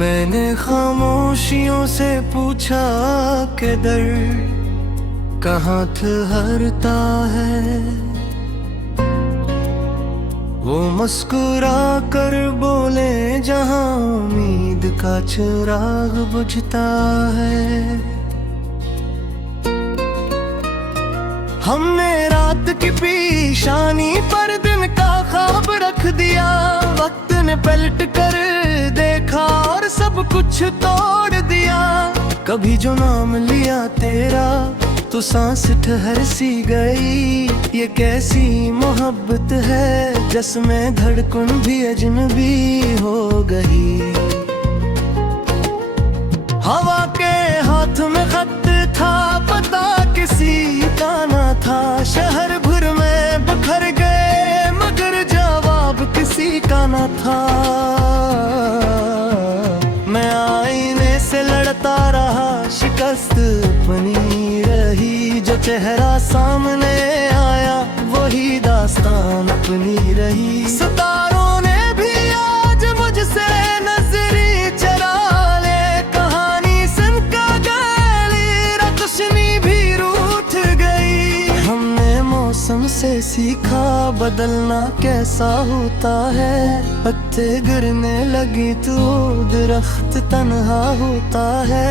मैंने खामोशियों से पूछा कि दर कहाँ ठहरता है। वो मुस्कुरा कर बोले जहाँ उम्मीद का चिराग बुझता है। हमने रात की पेशानी पर दिन का ख्वाब रख दिया। वक्त ने पलट कर देखा और सब कुछ तोड़ दिया। कभी जो नाम लिया तेरा तो सांस ठहर सी गई। ये कैसी मोहब्बत है जिसमें धड़कन भी अजनबी हो गई। हवा के हाथ में खत था, पता किसी का ना था। शहर भर में बिखर गए मगर जवाब किसी का ना था। मैं आईने से लड़ता रहा, शिकस्त बनी रही। जो चेहरा सामने आया वही दास्तान अपनी रही। सितारों ने भी आज मुझसे नजरी चरा ले। कहानी सुनकर गली रकशनी भी रूठ गई। हमने मौसम से सीखा बदलना कैसा होता है। पत्ते गिरने लगी तो दरख्त तन्हा होता है।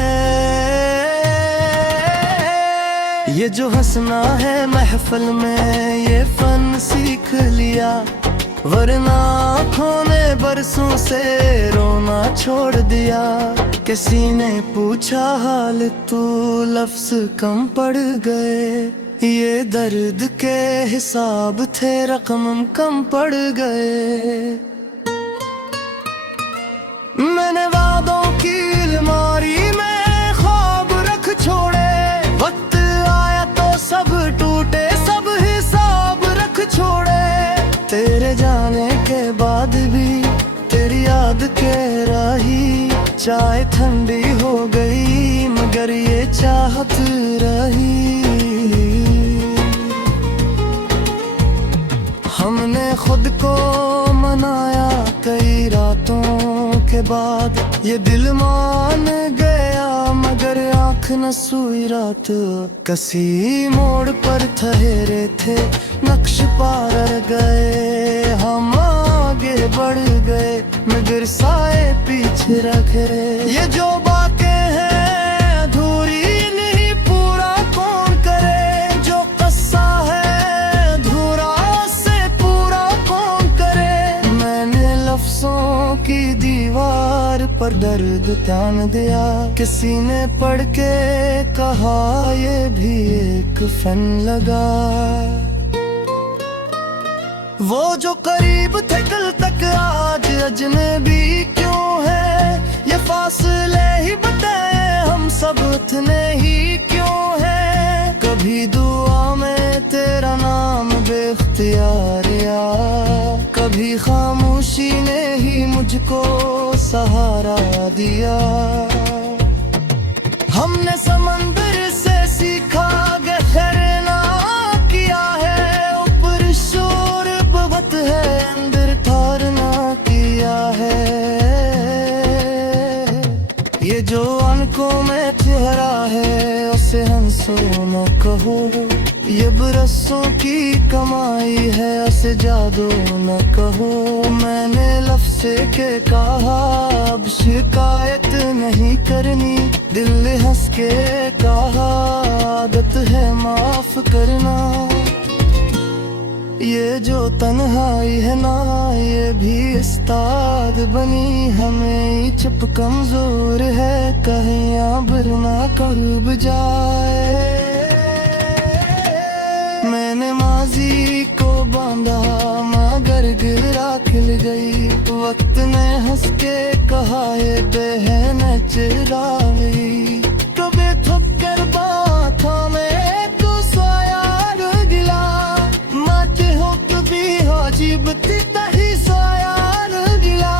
ये जो हंसना है महफिल में ये फन सीख लिया। वरना आँखों ने बरसों से रोना छोड़ दिया। किसी ने पूछा हाल तो लफ्ज कम पड़ गए। ये दर्द के हिसाब थे रकम कम पड़ गए। मैंने वादों की अलमारी में ख्वाब रख छोड़े। वक्त आया तो सब टूटे, सब हिसाब रख छोड़े। तेरे जाने के बाद भी तेरी याद के राही। चाय ठंडी हो गई मगर ये चाहत रही। हमने खुद को मनाया कई रातों के बाद। ये दिल मान गया मगर आँख न सोई रात। किसी मोड़ पर ठहरे थे नक्श पार गए। हम आगे बढ़ गए मगर साए पीछे रखे। ये जो बातें हैं अधूरी नहीं पूरा कौन करे। जो कस्सा है अधूरा से पूरा कौन करे। मैंने लफ्जों की दीवार पर दर्द तान दिया। किसी ने पढ़ के कहा ये भी एक फन लगा। वो जो करीब थे कल तक आज अजनबी क्यों है। ये फासले ही बताए हम सब उतने ही क्यों है। कभी दुआ में तेरा नाम बेख्तियार या कभी खामोशी ने ही मुझको सहारा दिया। हमने समंदर से सीखा गहरना किया है। ऊपर शोर बहुत है अंदर ठहरना किया है। ये जो आंखों में चेहरा है उसे हंसो न कहो। ये बरसों की कमाई है उसे जादू न कहो। मैंने लफ्ज़ के कहा अब शिकायत नहीं करनी। दिल हंस के कहा आदत है माफ करना। ये जो तन्हाई है ना ये भी उस्ताद बनी। हमें चुप कमजोर है कहीं आबरना करीब जाए। मैंने माजी को बांधा मगर गिरा खिल गई। वक्त ने हंस के कहा ये बहन चिरा गई। कभी थक कर बातों में तू सोया गिला। माचे हो कभी हो जीबती तही सोया गिला।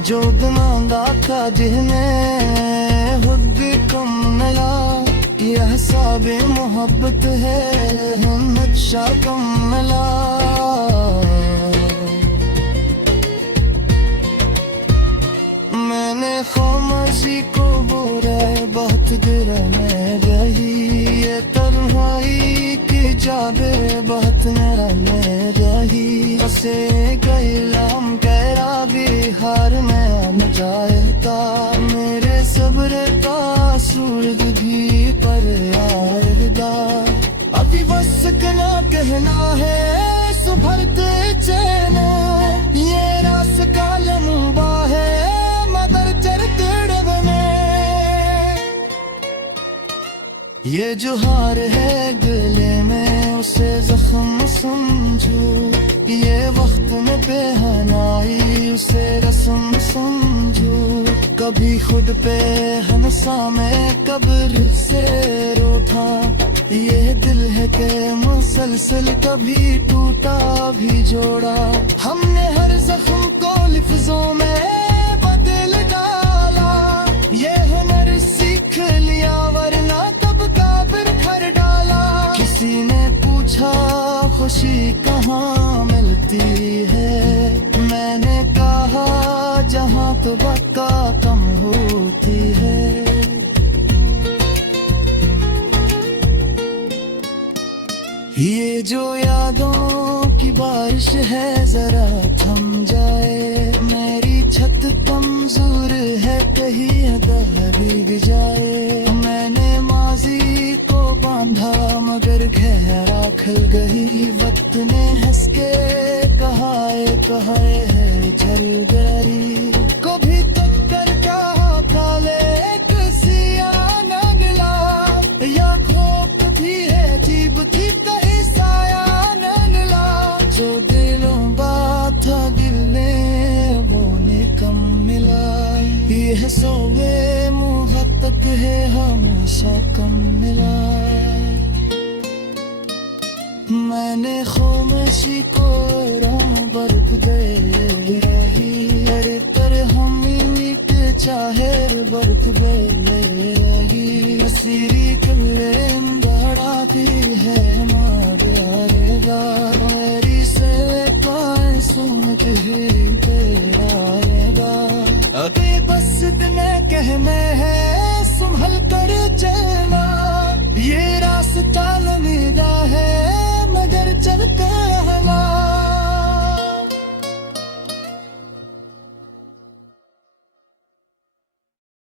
जो बनांदा का जिहने खुद कम नया। यह सब मोहब्बत है हिम्मत शाह कम मिला। मैंने मर्जी को बोरे बहुत देर में रही ये तन्हाई की जाबे बहुत मेरा में रही उसे गईलाम कैरा भी हार में आन जाएगा मेरे सब्र का सूरज भी पर आएगा अभी बस इतना कहना है सुभरते चैन ये रास का लंबा है मदर चरते बने ये जो हार है गले में उसे जख्म समझो ये वक्त में बेहनाई उसे रस्म समझो कभी खुद पे हंसा मैं कब्र से रोता ये दिल है के मुसलसल कभी टूटा भी जोड़ा हमने हर जख्म को लिफ्जों में बदल डाला ये हुनर सीख लिया वरना कब काबिर कर डाला किसी ने पूछा खुशी कहाँ मिलती है मैंने कहा जहाँ तो बका कम होती है ये जो यादों की बारिश है जरा थम जाए मेरी छत कमजोर है कहीं अगर भीग जाए मैंने माजी को बांधा मगर गहरा खल गई वक्त ने हंस के कहा है जल गरी को भी तक कर कहा काले किसी न मिला या खोप भी है जीब की कहीं साया न मिला जो दिलों बात था दिल ने वो निकम मिला ये सोवे मुँह तक है हमेशा कम मिला मैंने खामोशी को राह बरप दे रही अरे तर हम के चाहे बरप दे रही